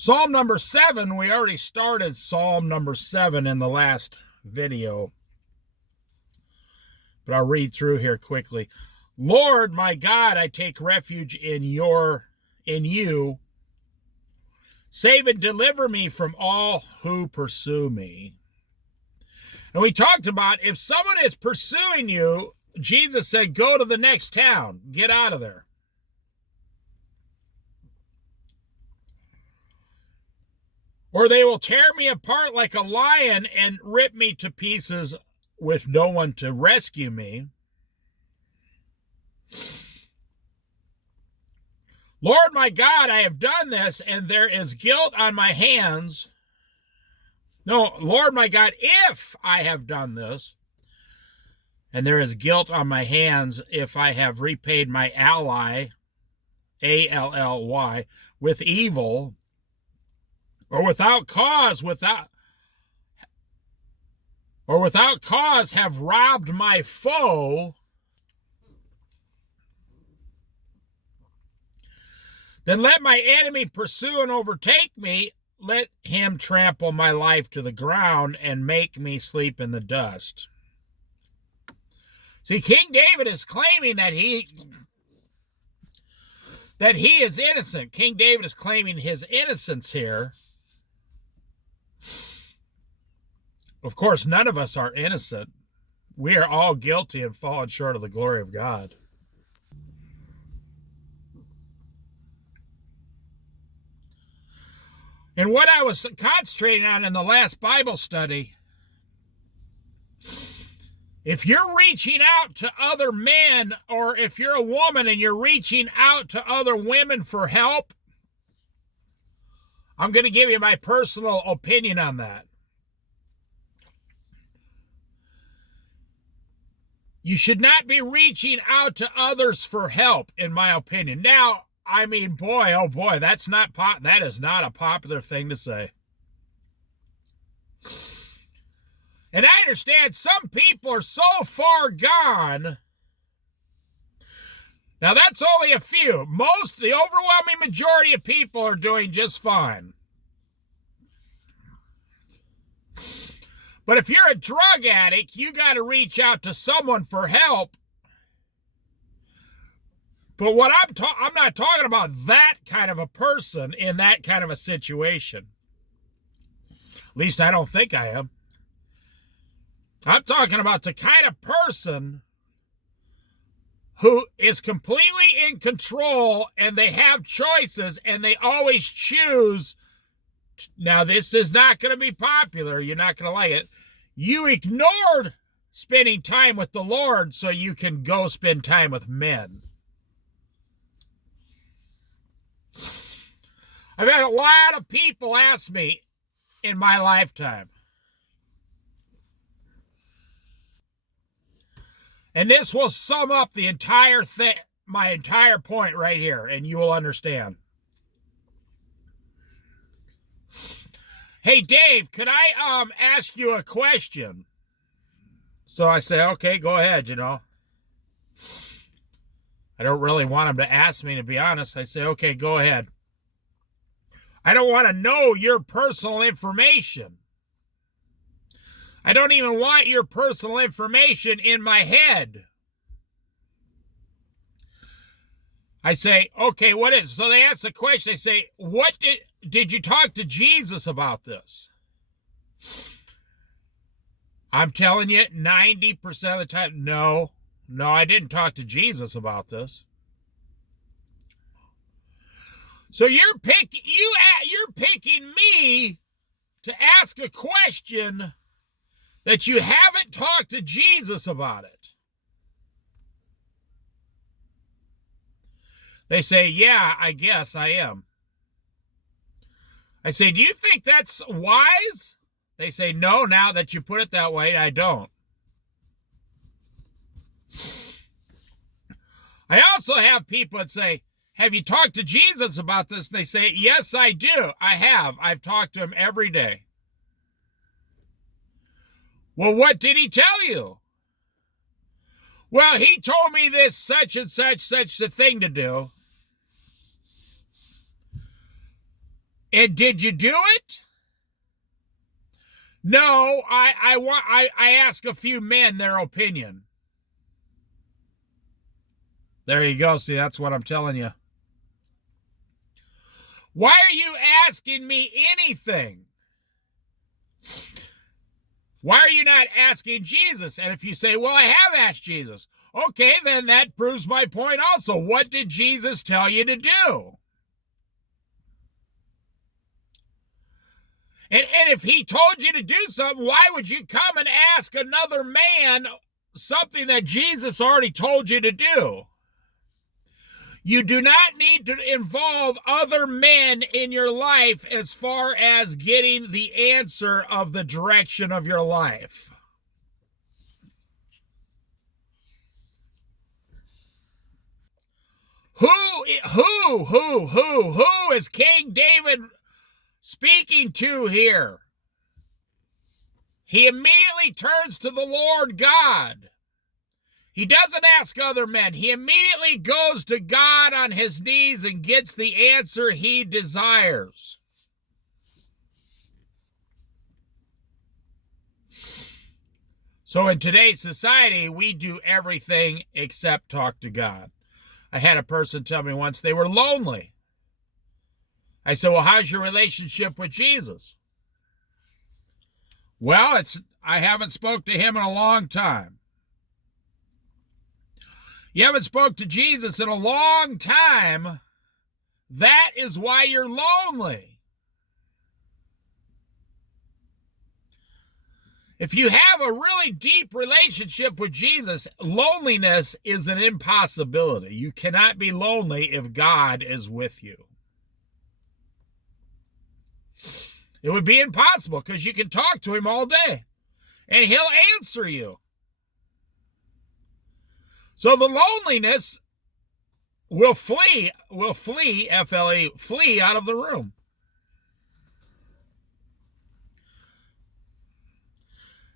Psalm number 7, we already started Psalm number 7 in the last video, but I'll read through here quickly. Lord, my God, I take refuge in you. Save and deliver me from all who pursue me. And we talked about if someone is pursuing you, Jesus said, go to the next town. Get out of there. Or they will tear me apart like a lion and rip me to pieces with no one to rescue me. Lord my God, I have done this, and there is guilt on my hands. No, Lord my God, if I have done this, and there is guilt on my hands, if I have repaid my ally, A-L-L-Y, with evil, or without cause have robbed my foe, then let my enemy pursue and overtake me. Let him trample my life to the ground and make me sleep in the dust. See, King David is claiming that he is innocent. King David is claiming his innocence here. Of course, none of us are innocent. We are all guilty and fallen short of the glory of God. And what I was concentrating on in the last Bible study, if you're reaching out to other men, or if you're a woman and you're reaching out to other women for help, I'm going to give you my personal opinion on that. You should not be reaching out to others for help, in my opinion. Now, I mean, boy, oh boy, that is not a popular thing to say. And I understand some people are so far gone. Now, that's only a few. The overwhelming majority of people are doing just fine. But if you're a drug addict, you got to reach out to someone for help. But what I'm not talking about that kind of a person in that kind of a situation. At least I don't think I am. I'm talking about the kind of person who is completely in control, and they have choices, and they always choose. Now, this is not going to be popular. You're not going to like it. You ignored spending time with the Lord so you can go spend time with men. I've had a lot of people ask me in my lifetime. And this will sum up the entire thing, my entire point right here, and you will understand. Hey, Dave, could I ask you a question? So I say, okay, go ahead, I don't really want him to ask me, to be honest. I say, okay, go ahead. I don't want to know your personal information. I don't even want your personal information in my head. I say, okay, what is it? So they ask the question. They say, what did you talk to Jesus about this? I'm telling you, 90% of the time, no, I didn't talk to Jesus about this. So you're picking me to ask a question that you haven't talked to Jesus about it. They say, yeah, I guess I am. I say, do you think that's wise? They say, no, now that you put it that way, I don't. I also have people that say, have you talked to Jesus about this? And they say, yes, I do. I have. I've talked to him every day. Well, what did he tell you? Well, he told me this such and such a thing to do. And did you do it? No, I ask a few men their opinion. There you go. See, that's what I'm telling you. Why are you asking me anything? Why are you not asking Jesus? And if you say, well, I have asked Jesus, okay, then that proves my point also. What did Jesus tell you to do? And if he told you to do something, why would you come and ask another man something that Jesus already told you to do? You do not need to involve other men in your life as far as getting the answer of the direction of your life. Who is King David speaking to here? He immediately turns to the Lord God. He doesn't ask other men. He immediately goes to God on his knees and gets the answer he desires. So in today's society, we do everything except talk to God. I had a person tell me once they were lonely. I said, well, how's your relationship with Jesus? Well, I haven't spoke to him in a long time. You haven't spoke to Jesus in a long time. That is why you're lonely. If you have a really deep relationship with Jesus, loneliness is an impossibility. You cannot be lonely if God is with you. It would be impossible because you can talk to him all day and he'll answer you. So the loneliness will flee, F-L-E, flee out of the room.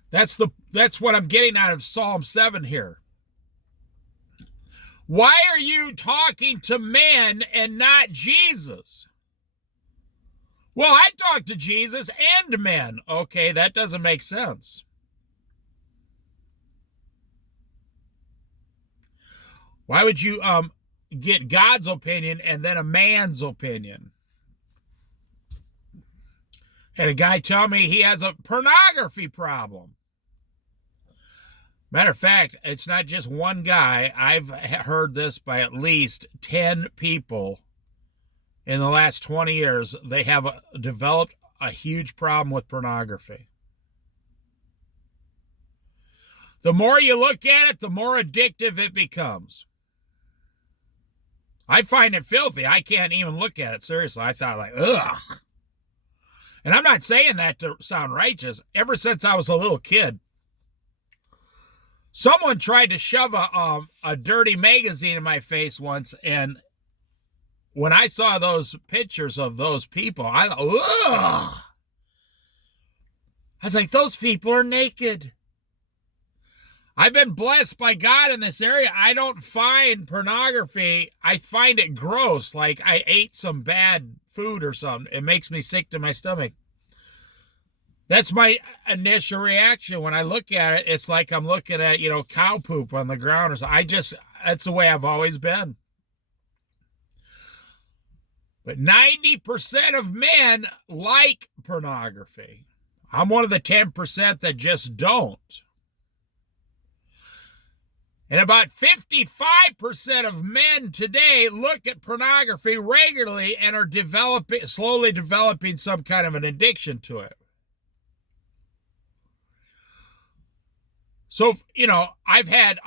That's what I'm getting out of Psalm 7 here. Why are you talking to men and not Jesus? Well, I talk to Jesus and men. Okay, that doesn't make sense. Why would you get God's opinion and then a man's opinion? Had a guy tell me he has a pornography problem. Matter of fact, it's not just one guy. I've heard this by at least 10 people in the last 20 years. They have developed a huge problem with pornography. The more you look at it, the more addictive it becomes. I find it filthy. I can't even look at it. Seriously, I thought like, ugh. And I'm not saying that to sound righteous. Ever since I was a little kid, someone tried to shove a dirty magazine in my face once, and when I saw those pictures of those people, I thought, ugh. I was like, those people are naked. I've been blessed by God in this area. I don't find pornography, I find it gross, like I ate some bad food or something. It makes me sick to my stomach. That's my initial reaction when I look at it. It's like I'm looking at, cow poop on the ground or something. That's the way I've always been. But 90% of men like pornography. I'm one of the 10% that just don't. And about 55% of men today look at pornography regularly and are slowly developing some kind of an addiction to it. So, I've had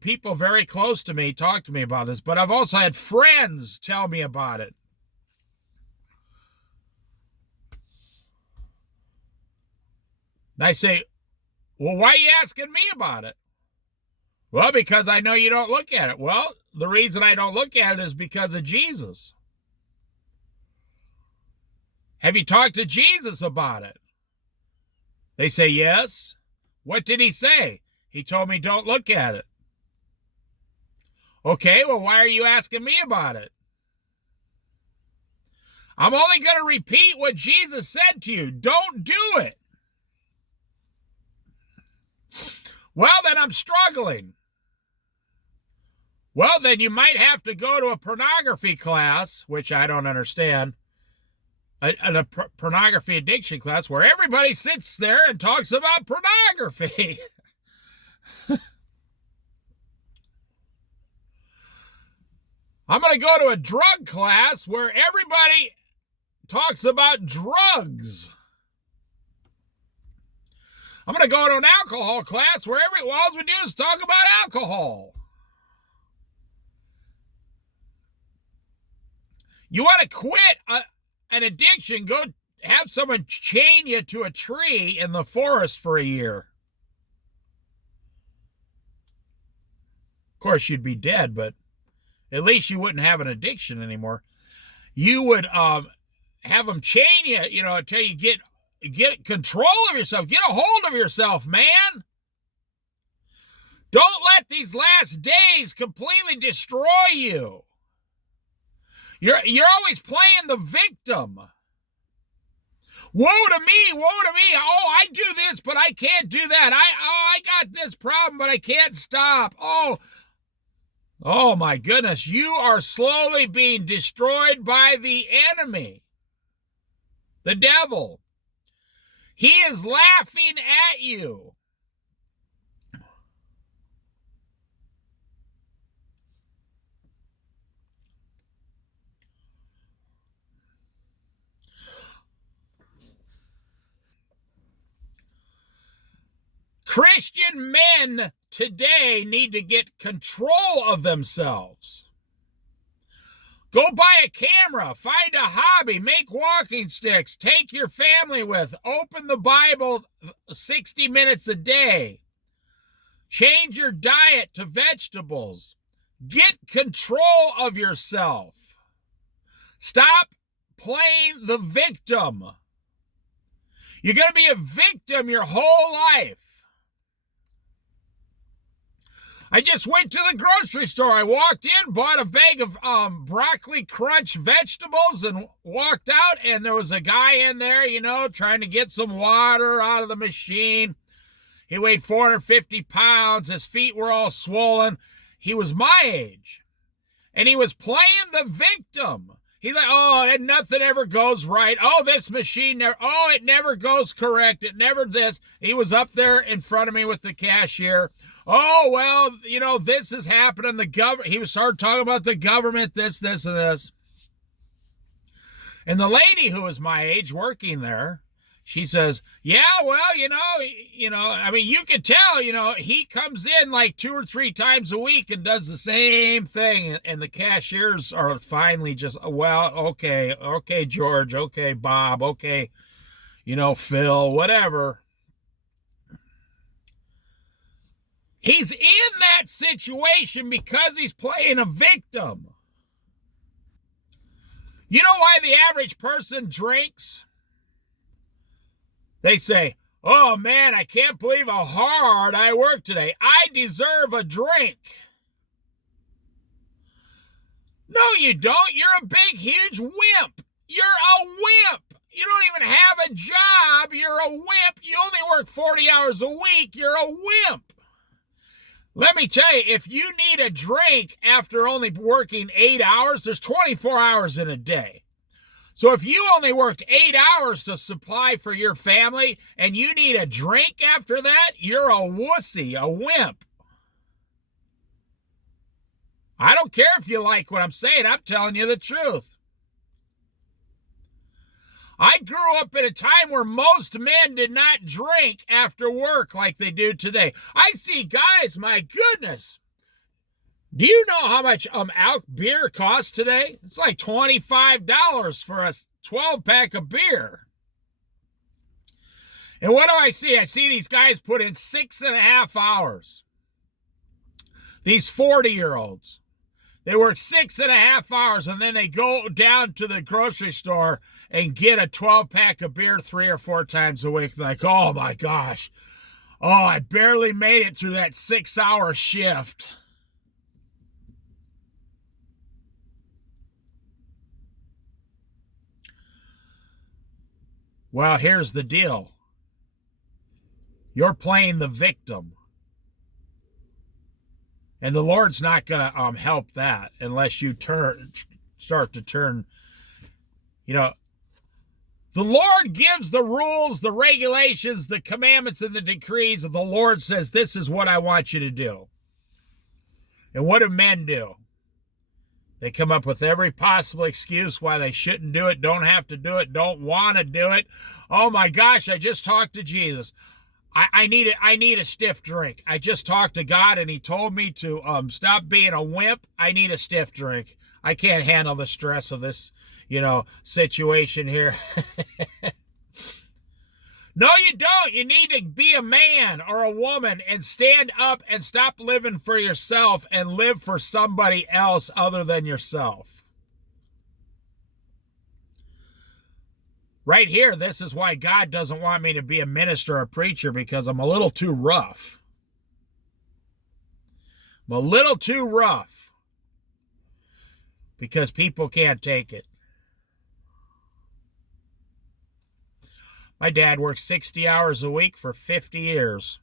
people very close to me talk to me about this, but I've also had friends tell me about it. And I say, well, why are you asking me about it? Well, because I know you don't look at it. Well, the reason I don't look at it is because of Jesus. Have you talked to Jesus about it? They say, yes. What did he say? He told me don't look at it. Okay, well, why are you asking me about it? I'm only going to repeat what Jesus said to you. Don't do it. Well, then I'm struggling. Well, then you might have to go to a pornography class, which I don't understand, a pornography addiction class where everybody sits there and talks about pornography. I'm going to go to a drug class where everybody talks about drugs. I'm going to go to an alcohol class where all we do is talk about alcohol. You want to quit an addiction, go have someone chain you to a tree in the forest for a year. Of course, you'd be dead, but at least you wouldn't have an addiction anymore. You would have them chain you, until you get control of yourself. Get a hold of yourself, man. Don't let these last days completely destroy you. You're always playing the victim. Woe to me, woe to me. Oh, I do this, but I can't do that. I got this problem, but I can't stop. Oh my goodness. You are slowly being destroyed by the enemy, the devil. He is laughing at you. Christian men today need to get control of themselves. Go buy a camera, find a hobby, make walking sticks, take your family with, open the Bible 60 minutes a day. Change your diet to vegetables. Get control of yourself. Stop playing the victim. You're going to be a victim your whole life. I just went to the grocery store. I walked in, bought a bag of broccoli crunch vegetables and walked out, and there was a guy in there, trying to get some water out of the machine. He weighed 450 pounds. His feet were all swollen. He was my age, and he was playing the victim. He's like, and nothing ever goes right. Oh, this machine it never goes correct. It never this. He was up there in front of me with the cashier. Oh, well, this is happening. He started talking about the government, this, and this. And the lady who was my age working there, she says, yeah, well, you can tell, he comes in like 2 or 3 times a week and does the same thing. And the cashiers are finally just, well, okay, George, okay, Bob, okay, Phil, whatever. He's in that situation because he's playing a victim. You know why the average person drinks? They say, oh man, I can't believe how hard I worked today. I deserve a drink. No, you don't. You're a big, huge wimp. You're a wimp. You don't even have a job. You're a wimp. You only work 40 hours a week. You're a wimp. Let me tell you, if you need a drink after only working 8 hours, there's 24 hours in a day. So if you only worked 8 hours to supply for your family and you need a drink after that, you're a wussy, a wimp. I don't care if you like what I'm saying. I'm telling you the truth. I grew up at a time where most men did not drink after work like they do today. I see guys, my goodness. Do you know how much beer costs today? It's like $25 for a 12-pack of beer. And what do I see? I see these guys put in 6.5 hours. These 40-year-olds. They work 6.5 hours, and then they go down to the grocery store and get a 12-pack of beer 3 or 4 times a week. Like, oh my gosh. Oh, I barely made it through that 6-hour shift. Well, here's the deal. You're playing the victim. And the Lord's not going to help that unless you start to turn, the Lord gives the rules, the regulations, the commandments, and the decrees, and the Lord says, this is what I want you to do. And what do men do? They come up with every possible excuse why they shouldn't do it, don't have to do it, don't want to do it. Oh my gosh, I just talked to Jesus. I need a stiff drink. I just talked to God and he told me to stop being a wimp. I need a stiff drink. I can't handle the stress of this, situation here. No, you don't. You need to be a man or a woman and stand up and stop living for yourself and live for somebody else other than yourself. Right here, this is why God doesn't want me to be a minister or a preacher, because I'm a little too rough. I'm a little too rough because people can't take it. My dad worked 60 hours a week for 50 years.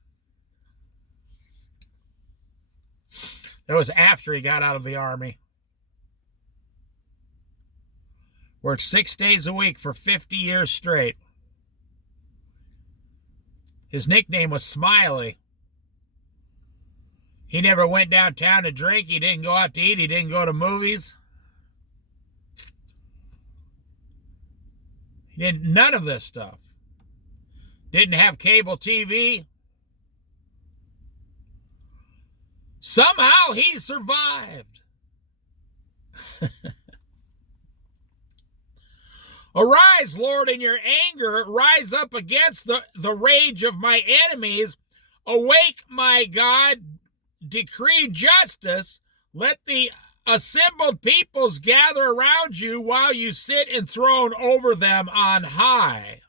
That was after he got out of the Army. Worked 6 days a week for 50 years straight. His nickname was Smiley. He never went downtown to drink. He didn't go out to eat. He didn't go to movies. He didn't, none of this stuff. Didn't have cable TV. Somehow he survived. Arise, Lord, in your anger. Rise up against the rage of my enemies. Awake, my God. Decree justice. Let the assembled peoples gather around you while you sit enthroned over them on high.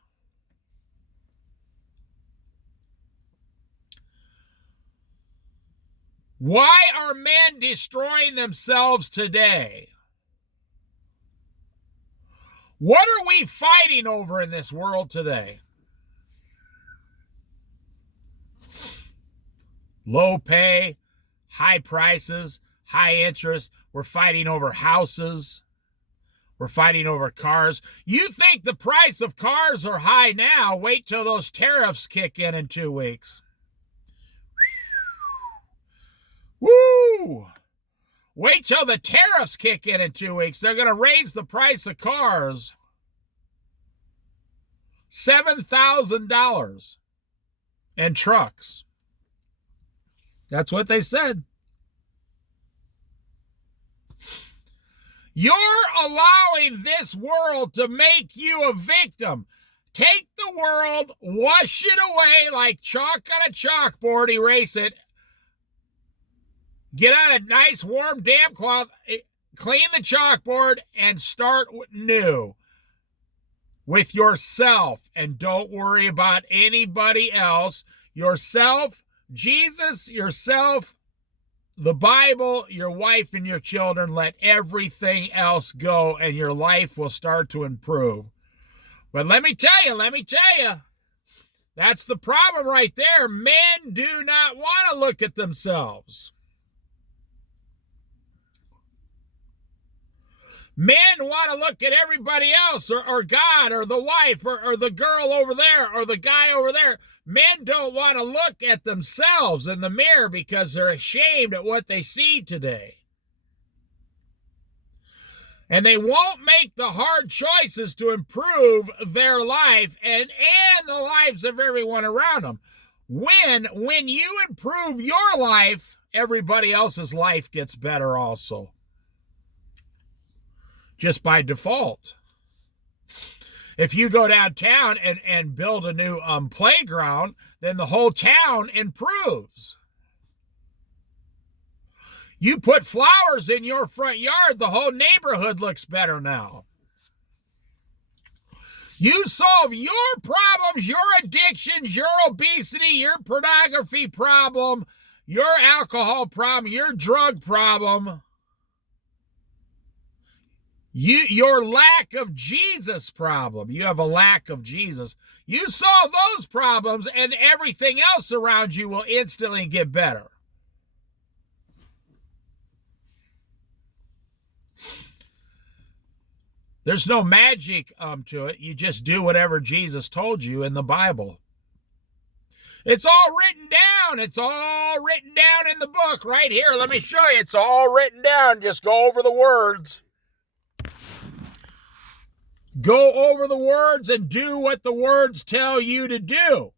Why are men destroying themselves today? What are we fighting over in this world today? Low pay, high prices, high interest. We're fighting over houses. We're fighting over cars. You think the price of cars are high now? Wait till those tariffs kick in 2 weeks. Woo! Wait till the tariffs kick in 2 weeks. They're going to raise the price of cars $7,000 and trucks. That's what they said. You're allowing this world to make you a victim. Take the world, wash it away like chalk on a chalkboard, erase it. Get out a nice, warm, damp cloth, clean the chalkboard, and start new with yourself. And don't worry about anybody else. Yourself, Jesus, yourself, the Bible, your wife, and your children. Let everything else go, and your life will start to improve. But let me tell you, that's the problem right there. Men do not want to look at themselves. Men want to look at everybody else, or God, or the wife, or the girl over there, or the guy over there. Men don't want to look at themselves in the mirror because they're ashamed at what they see today. And they won't make the hard choices to improve their life and the lives of everyone around them. When you improve your life, everybody else's life gets better also. Just by default. If you go downtown and build a new playground, then the whole town improves. You put flowers in your front yard, the whole neighborhood looks better now. You solve your problems, your addictions, your obesity, your pornography problem, your alcohol problem, your drug problem. Your lack of Jesus problem. You have a lack of Jesus. You solve those problems and everything else around you will instantly get better. There's no magic to it. You just do whatever Jesus told you in the Bible. It's all written down. It's all written down in the book right here. Let me show you. It's all written down. Just go over the words. Go over the words and do what the words tell you to do.